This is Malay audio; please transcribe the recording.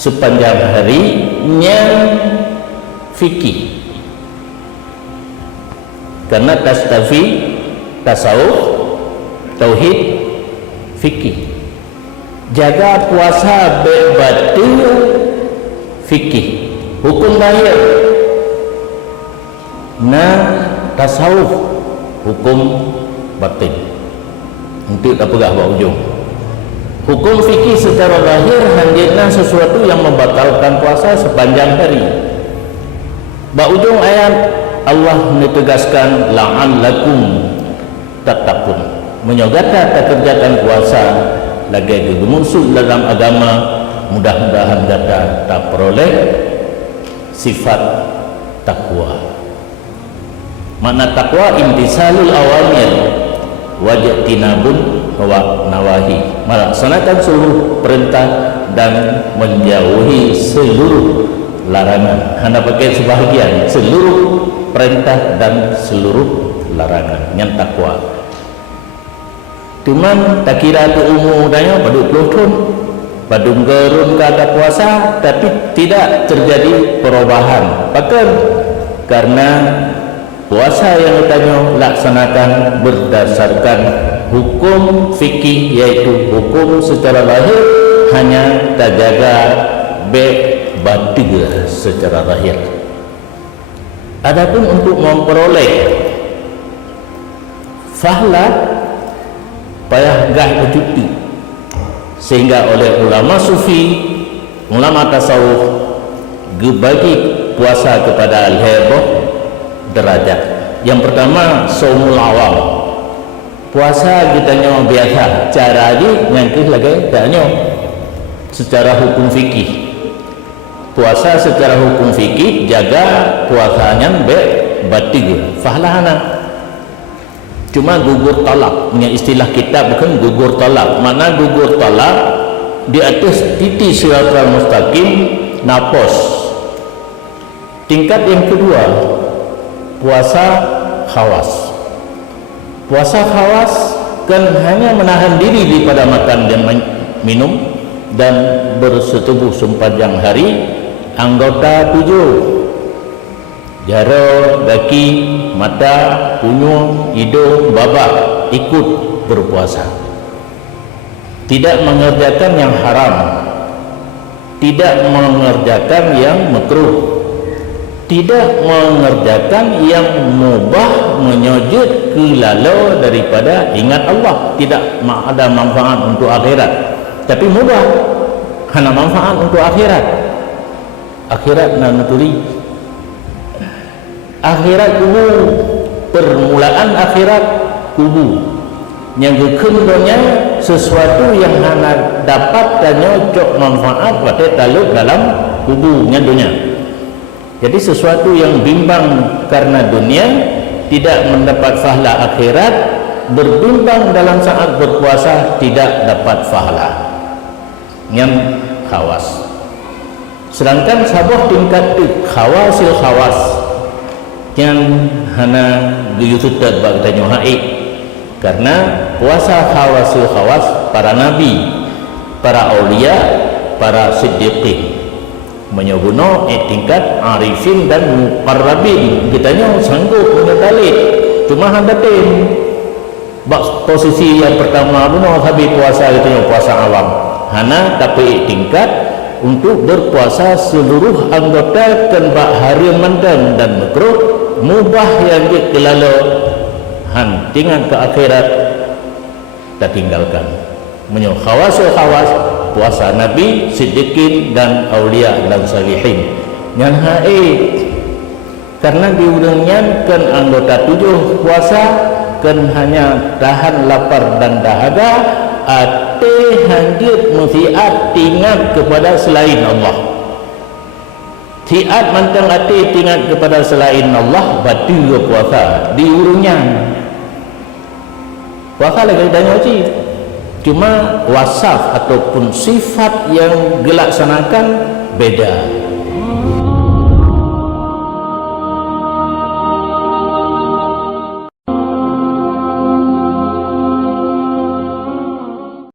sepanjang harinya fikih. Karena tasawuf, tauhid, fikih. Jaga puasa batin, fikih. Hukum lahir. Tasawuf, hukum batin. Untuk tak pegah buat ujung. Hukum fikih secara lahir hanyalah sesuatu yang membatalkan puasa sepanjang hari. Buat ujung ayat Allah menegaskan la'allakum tattaqun, menyogata tak kerjakan puasa lagi gemunsut dalam agama, mudah-mudahan data tak peroleh sifat takwa. Makna takwa imtisalul awamir wajtinabun nawahi, melaksanakan seluruh perintah dan menjauhi seluruh larangan. Hanya pakai sebahagian, seluruh perintah dan seluruh larangan yang takwa. Cuman tak kira tu umur danya pada 20 tahun badung gerun kata puasa, tapi tidak terjadi perubahan. Bahkan karena puasa yang ditanya laksanakan berdasarkan hukum fikih, yaitu hukum secara lahir, hanya terjaga batin secara lahir. Adapun untuk memperoleh fahla payah gah bercuti, sehingga oleh ulama sufi, ulama tasawuf bagi puasa kepada al-hebah derajat. Yang pertama saumul awam, puasa kita nyawa biasa, cara aja nyangkih lagi tak nyawa secara hukum fikih. Puasa secara hukum fikih jaga puasanya batin fahlahana. Cuma gugur talak, punya istilah kita bukan gugur talak. Mana gugur talak di atas titik siratal mustaqim napos. Tingkat yang kedua, puasa khawas. Puasa khawas kan hanya menahan diri daripada makan dan minum dan bersetubuh sepanjang hari. Anggota 7, jari, kaki, mata, punyung, hidung, babak ikut berpuasa. Tidak mengerjakan yang haram, tidak mengerjakan yang makruh, tidak mengerjakan yang mubah, menyujud kelala daripada ingat Allah. Tidak ada manfaat untuk akhirat, tapi mubah, hanya manfaat untuk akhirat. Akhirat nanaturi, akhirat kubur, permulaan akhirat kubur. Yang kemudiannya sesuatu yang hanya dapat dan nyocok manfaat pada taluk dalam kubur dunia. Jadi sesuatu yang bimbang karena dunia tidak mendapat pahala akhirat, berbimbang dalam saat berpuasa tidak dapat pahala. Yang khawas. Sedangkan sabah tingkat khawasil khawas yang hana diyutut bagi tanya haid, karena puasa khawasil khawas para nabi, para aulia, para siddiqin menyobuno tingkat arifin dan muqarrabin. Kitanya sanggup punya dalil, cuma hadatin posisi yang pertama buno habis puasa itu puasa awam hana, tapi tingkat untuk berpuasa seluruh anggota kenbak hari mandan dan makruh mubah yang dikelala hantingan ke akhirat tak tinggalkan. Menyo khawasul khawas puasa nabi, siddiqin dan aulia dan salihin. Yang haid karena diundangnya kan anggota 7 puasa kan hanya tahan lapar dan dahaga, ate hanjut musiat tingat kepada selain Allah. Tiat mantang ate tingat kepada selain Allah, batil puasa diurungnya. Puasa lagi tanya uji, cuma wasaf ataupun sifat yang dilaksanakan beda.